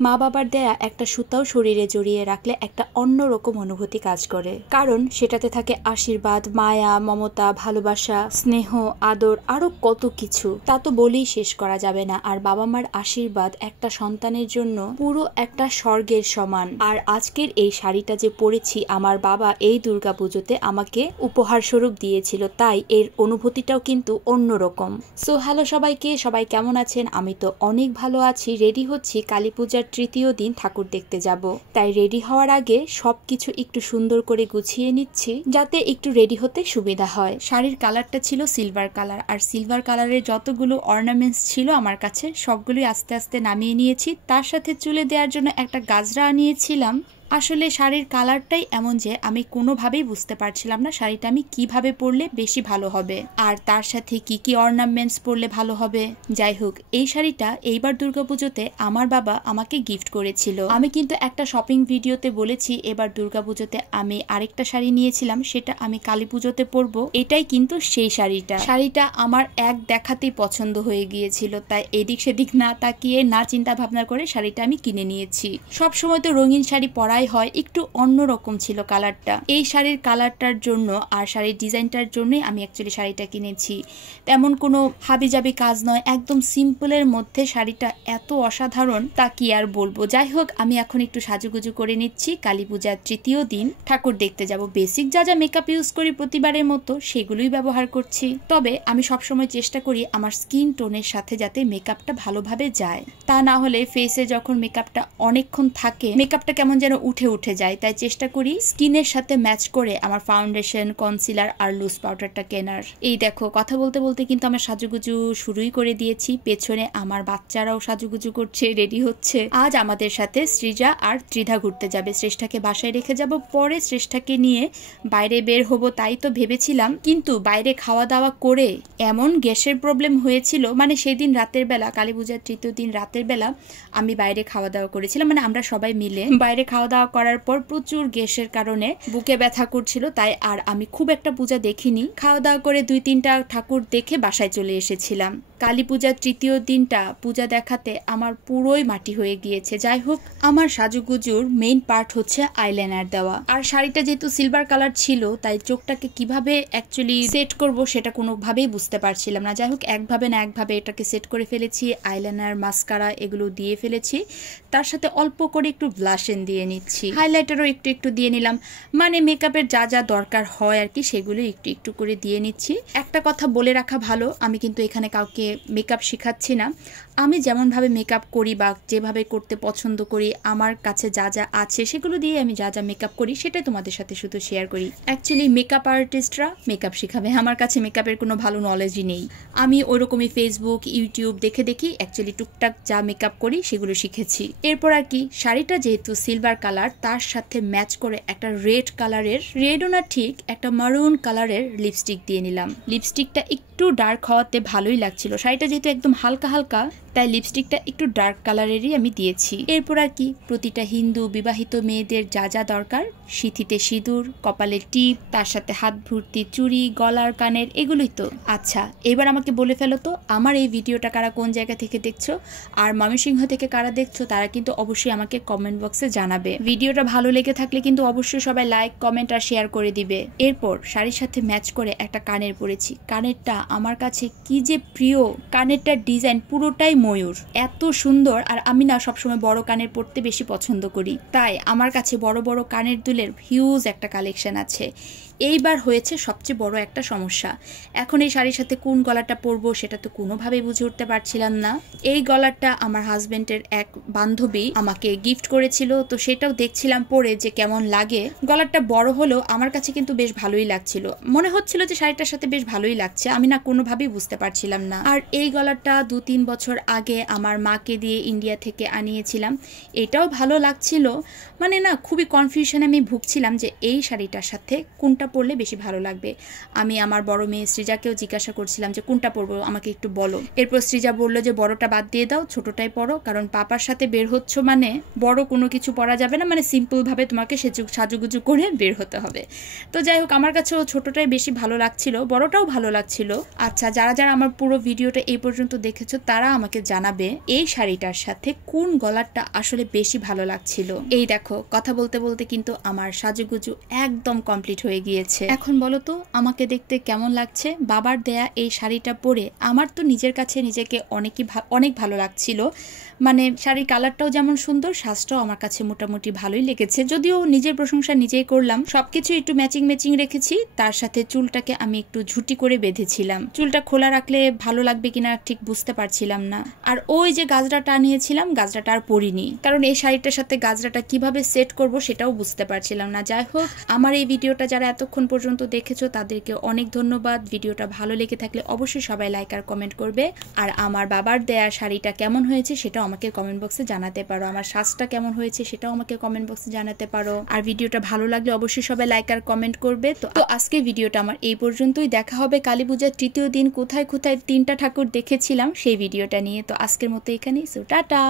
মা বাবার দেয়া একটা সুতাও শরীরে জড়িয়ে রাখলে একটা অন্যরকম অনুভূতি কাজ করে, কারণ সেটাতে থাকে আশীর্বাদ, মায়া, মমতা, ভালোবাসা, স্নেহ, আদর, আরো কত কিছু, তা তো বলেই শেষ করা যাবে না। আর বাবা মার আশীর্বাদ একটা সন্তানের জন্য পুরো একটা স্বর্গের সমান। আর আজকের এই শাড়িটা যে পরেছি আমার বাবা এই দুর্গাপুজোতে আমাকে উপহার স্বরূপ দিয়েছিল, তাই এর অনুভূতিটাও কিন্তু অন্যরকম। সো হ্যালো সবাইকে, সবাই কেমন আছেন? আমি তো অনেক ভালো আছি। রেডি হচ্ছি, কালী পূজার তৃতীয় দিন ঠাকুর দেখতে যাব, তাই রেডি হওয়ার আগে সবকিছু একটু সুন্দর করে গুছিয়ে নিচ্ছি যাতে একটু রেডি হতে সুবিধা হয়। শাড়ির কালারটা ছিল সিলভার কালার, আর সিলভার কালারের যতগুলো অর্নামেন্টস ছিল আমার কাছে সবগুলোই আস্তে আস্তে নামিয়ে নিয়েছি। তার সাথে চুলে দেওয়ার জন্য একটা গাজরা নিয়েছিলাম। আসলে শাড়ির কালারটাই এমন যে আমি কোনোভাবেই বুঝতে পারছিলাম না শাড়িটা আমি কিভাবে পরলে বেশি ভালো হবে, আর তার সাথে কি কি অর্নামেন্টস পরলে ভালো হবে। যাই হোক, এই শাড়িটা এইবার দুর্গাপুজোতে আমার বাবা আমাকে গিফট করেছিল। আমি কিন্তু একটা শপিং ভিডিওতে বলেছি এবার দুর্গাপুজোতে আমি আরেকটা শাড়ি নিয়েছিলাম, সেটা আমি কালী পুজোতে পরবো। এটাই কিন্তু সেই শাড়িটা আমার এক দেখাতেই পছন্দ হয়ে গিয়েছিল, তাই এদিক সেদিক না তাকিয়ে না চিন্তা ভাবনা করে শাড়িটা আমি কিনে নিয়েছি। সবসময় তো রঙিন শাড়ি পরা হয়, একটু অন্যরকম ছিল কালারটা। এই শাড়ির কালারটার জন্য আর শাড়ির ডিজাইনটার জন্যই আমি অ্যাকচুয়ালি শাড়িটা কিনেছি। তেমন কোনো হাবিজাবি কাজ নয়, একদম সিম্পলের মধ্যে শাড়িটা এত অসাধারণ তা কি আর বলবো। যাই হোক, আমি এখন একটু সাজুগুজু করে নিচ্ছি, কালী পূজার তৃতীয় দিন ঠাকুর দেখতে যাব। বেসিক যা যা মেকআপ ইউজ করি প্রতিবারের মতো সেগুলোই ব্যবহার করছি, তবে আমি সবসময় চেষ্টা করি আমার স্কিন টোনের সাথে যাতে মেকআপটা ভালোভাবে যায়, তা না হলে ফেসে যখন মেকআপটা অনেকক্ষণ থাকে মেকআপটা কেমন যেন উঠে যায়। তাই চেষ্টা করি স্কিনের সাথে ম্যাচ করে আমার ফাউন্ডেশন, কনসিলার আর লুজ পাউডারটা কেনার। এই দেখো, কথা বলতে বলতে কিন্তু আমার সাজুগুজু শুরুই করে দিয়েছি। পেছনে আমার বাচ্চারাও সাজুগুজু করছে, রেডি হচ্ছে। আজ আমাদের সাথে সৃজা আর ত্রিধা ঘুরতে যাবে। শ্রেষ্ঠাকে বাসায় রেখে যাব, পরে শ্রেষ্ঠাকে নিয়ে বাইরে বের হব তাই তো ভেবেছিলাম, কিন্তু বাইরে খাওয়া দাওয়া করে এমন গ্যাসের প্রবলেম হয়েছিল, মানে সেদিন রাতের বেলা, কালী পূজার তৃতীয় দিন রাতের বেলা আমি বাইরে খাওয়া দাওয়া করেছিলাম, মানে আমরা সবাই মিলে বাইরে খাওয়া দাওয়া করার পর প্রচুর গ্যাসের কারণে বুকে ব্যথা করছিল, তাই আর আমি খুব একটা পূজা দেখিনি। খাওয়া দাওয়া করে 2-3টা ঠাকুর দেখে বাসায় চলে এসেছিলাম। কালী পূজার তৃতীয় দিনটা পূজা দেখাতে আমার পুরোই মাটি হয়ে গিয়েছে। যাই হোক, আমার সাজুগুজুর মেইন পার্ট হচ্ছে আইলাইনার দেওয়া, আর শাড়িটা যেহেতু সিলভার কালার ছিল তাই চোখটাকে কিভাবে অ্যাকচুয়ালি সেট করব সেটা কোনোভাবেই বুঝতে পারছিলাম না। যাই হোক, একভাবে না একভাবে এটাকে সেট করে ফেলেছি। আইলাইনার, মাস্কারা এগুলো দিয়ে ফেলেছি, তার সাথে অল্প করে একটু ব্লাশন দিয়ে নিচ্ছি, হাইলাইটারও একটু একটু দিয়ে নিলাম, মানে মেকআপের যা যা দরকার হয় আর কি সেগুলো একটু একটু করে দিয়ে নিচ্ছি। একটা কথা বলে রাখা ভালো, আমি কিন্তু এখানে কাউকে মেকআপ শেখাচ্ছি না। আমি যেমনভাবে মেকআপ করি বা যেভাবে করতে পছন্দ করি, আমার কাছে যা যা আছে সেগুলো দিয়ে আমি যা যা মেকআপ করি সেটাই তোমাদের সাথে শুধু শেয়ার করি। অ্যাকচুয়ালি মেকআপ আর্টিস্টরা মেকআপ শেখাবে, আমার কাছে মেকআপের কোনো ভালো নলেজই নেই। আমি ওইরকমই ফেসবুক, ইউটিউব দেখে দেখি অ্যাকচুয়ালি টুকটাক যা মেকআপ করি সেগুলো শিখেছি। এরপর আর কি, শাড়িটা যেহেতু সিলভার কালার তার সাথে ম্যাচ করে একটা রেড কালারের, রেডও না ঠিক, একটা মারুন কালারের লিপস্টিক দিয়ে নিলাম। লিপস্টিকটা একটু ডার্ক হওয়াতে ভালোই লাগছিল। শাড়িটা যেহেতু একদম হালকা হালকা তাই লিপস্টিকটা একটু ডার্ক কালারেরই আমি দিয়েছি। এরপর আর কি, প্রতিটা হিন্দু বিবাহিত মেয়েদের যা যা দরকার, সিঁথিতে সিঁদুর, কপালে টিপ, তার সাথে হাত ভর্তি চুড়ি, গলার কানের, এগুলোই তো। আচ্ছা, এবার আমাকে বলে ফেলো তো আমার এই ভিডিওটা কারা কোন জায়গা থেকে দেখছো, আর ময়মনসিংহ থেকে কারা দেখছো তারা কিন্তু অবশ্যই আমাকে কমেন্ট বক্সে জানাবে। ভিডিওটা ভালো লেগে থাকলে কিন্তু অবশ্যই সবাই লাইক, কমেন্ট আর শেয়ার করে দিবে। এরপর শাড়ির সাথে ম্যাচ করে একটা কানের পরেছি। কানেরটা আমার কাছে কি যে প্রিয়, কানেরটার ডিজাইন পুরোটাই ময়ূর, এত সুন্দর। আর আমি না সবসময় বড় কানের পরতে বেশি পছন্দ করি, তাই আমার কাছে বড় বড় কানের দুলের হিউজ একটা কালেকশন আছে। এইবার হয়েছে সবচেয়ে বড় একটা সমস্যা, এখন এই শাড়ির সাথে কোন গলাটা পরবো সেটা তো কোনোভাবেই বুঝে উঠতে পারছিলাম না। এই গলাটা আমার হাজবেন্ডের এক বান্ধবী আমাকে গিফট করেছিল, তো সেটাও দেখছিলাম পরে যে কেমন লাগে। গলাটা বড় হলেও আমার কাছে কিন্তু বেশ ভালোই লাগছিল, মনে হচ্ছিল যে শাড়িটার সাথে বেশ ভালোই লাগছে, আমি না কোনোভাবেই বুঝতে পারছিলাম না। আর এই গলাটা 2-3 বছর আগে আমার মাকে দিয়ে ইন্ডিয়া থেকে আনিয়েছিলাম, এটাও ভালো লাগছিল, মানে না খুবই কনফিউশনে আমি ভুগছিলাম যে এই শাড়িটার সাথে কোনটা পরলে বেশি ভালো লাগবে। আমি আমার বড় মেয়ে সৃজাকেও জিজ্ঞাসা করছিলাম যে কোনটা পরবো, আমাকে একটু বলো। এরপর সৃজা বললো যে বড়টা বাদ দিয়ে দাও, ছোটটাই পরো, কারণ পাপার সাথে বের হচ্ছ মানে বড় কোনো কিছু পরা যাবে না, মানে সিম্পল ভাবে তোমাকে সাজুগুজু করে বের হতে হবে। তো যাই হোক, আমার কাছেও ছোটটাই বেশি ভালো লাগছিল, বড়টাও ভালো লাগছিল। আচ্ছা, যারা যারা আমার পুরো ভিডিও ভিডিওটা এই পর্যন্ত দেখেছো তারা আমাকে জানাবে এই শাড়িটার সাথে কোন গলারটা আসলে বেশি ভালো লাগছিল। এই দেখো কথা বলতে বলতে কিন্তু আমার সাজুগুজু একদম কমপ্লিট হয়ে গিয়েছে। এখন বলো তো আমাকে দেখতে কেমন লাগছে? বাবার দেয়া এই শাড়িটা পরে আমার তো নিজের কাছে নিজেকে অনেক ভালো লাগছিল। মানে শাড়ির কালারটাও যেমন সুন্দর, সাজটাও আমার কাছে মোটামুটি ভালোই লেগেছে। যদিও নিজের প্রশংসা নিজেই করলাম, সবকিছু একটু ম্যাচিং রেখেছি। তার সাথে চুলটাকে আমি একটু ঝুটি করে বেঁধেছিলাম। চুলটা খোলা রাখলে ভালো লাগবে কিনা ঠিক বুঝতে পারছিলাম না। আর ওই যে গাজরাটা নিয়েছিলাম, গাজরাটা আর পরিনি, কারণ এই শাড়িটার সাথে গাজরাটা কিভাবে সেট করব সেটাও বুঝতে পারছিলাম না। যাই হোক, আমার এই ভিডিওটা যারা এতক্ষণ পর্যন্ত দেখেছো তাদেরকে অনেক ধন্যবাদ। ভিডিওটা ভালো লেগে থাকলে অবশ্যই সবাই লাইক আর কমেন্ট করবে। আর আমার বাবার দেয়া শাড়িটা কেমন হয়েছে সেটাও আমাকে কমেন্ট বক্সে জানাতে পারো। আমার সাজটা কেমন হয়েছে সেটাও আমাকে কমেন্ট বক্সে জানাতে পারো। আর ভিডিওটা ভালো লাগলে অবশ্যই সবাই লাইক আর কমেন্ট করবে। তো আজকে ভিডিওটা আমার এই পর্যন্তই। দেখা হবে কালী পূজার তৃতীয় দিন কোথায় কোথায় 3টা ঠাকুর দেখেছিলাম সেই ভিডিওটা নিয়ে। তো আজকের মতো এখানেই, সো টাটা।